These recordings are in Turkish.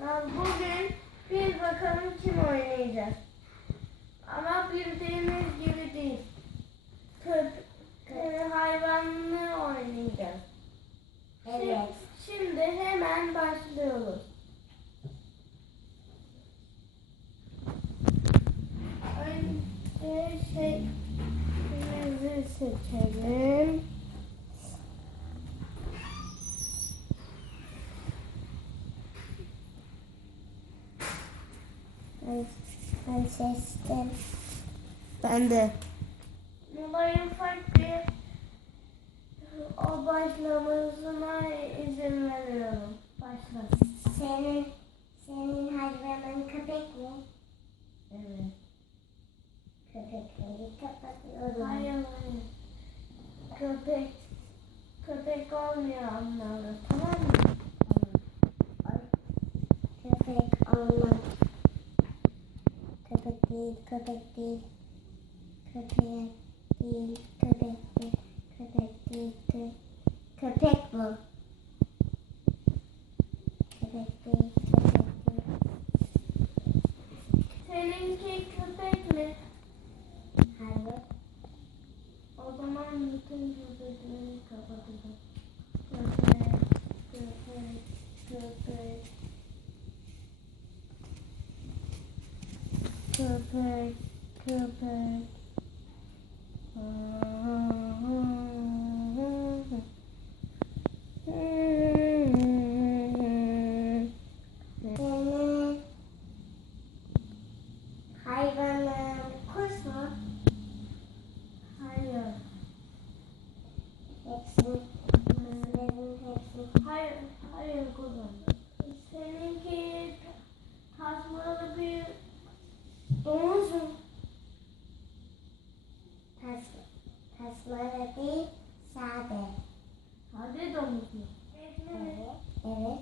Bugün bir bakalım kim oynayacak. Ama bildiğiniz gibi değil. Hayvanlı oynayacağız. Evet. Şimdi hemen başlıyoruz. Önce şeklimizi seçelim. Ben seçtim. Ben de. Mulay'ın farklı o başlamasına izin veriyorum. Başla. Senin hayvanın köpek mi? Evet. Köpekleri kapatıyorum. Hayır. Köpek olmuyor anlamda. Tamam mı? Ay, köpek olmaz. Köpek değil, köpek değil. Köpek değil, köpek değil. Köpek değil, köpek bu. Köpek değil, köpek değil. Seninki köpek mi? Hayır. O zaman bütün köpekleri kapatacağım. Köpek. Senin hayvanın kuş mu? Hayır. Hepsini, hepsini. Hayır kuzum. Seninki tasmalı bir domuz mu? Tasmalı değil, sade. Hadi domuz mu? Evet, evet.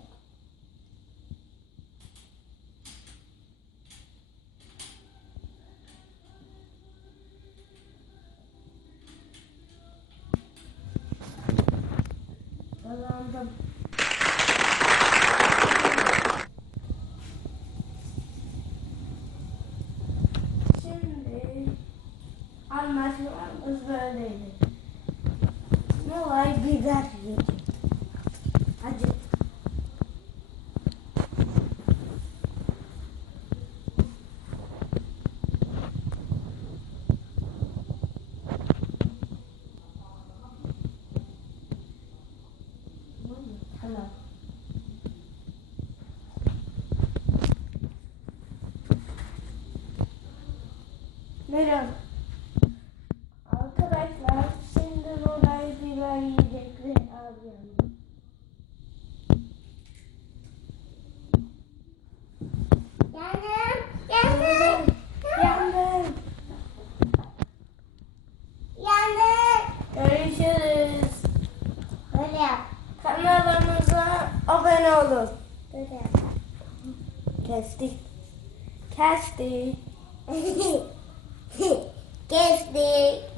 Kazandım. Şimdi anlaşmamız böyleydi. Molay biber yiyecek. Hadi. Tamam. Merhaba. Arkadaşlar şimdi Molay biber yiyecek ve alıyorum. Yandım. Yandım. Yandım. Görüşürüz. Böyle yap. Kanalımıza abone olun. Böyle yap. Kestik. Kestik. Kestik.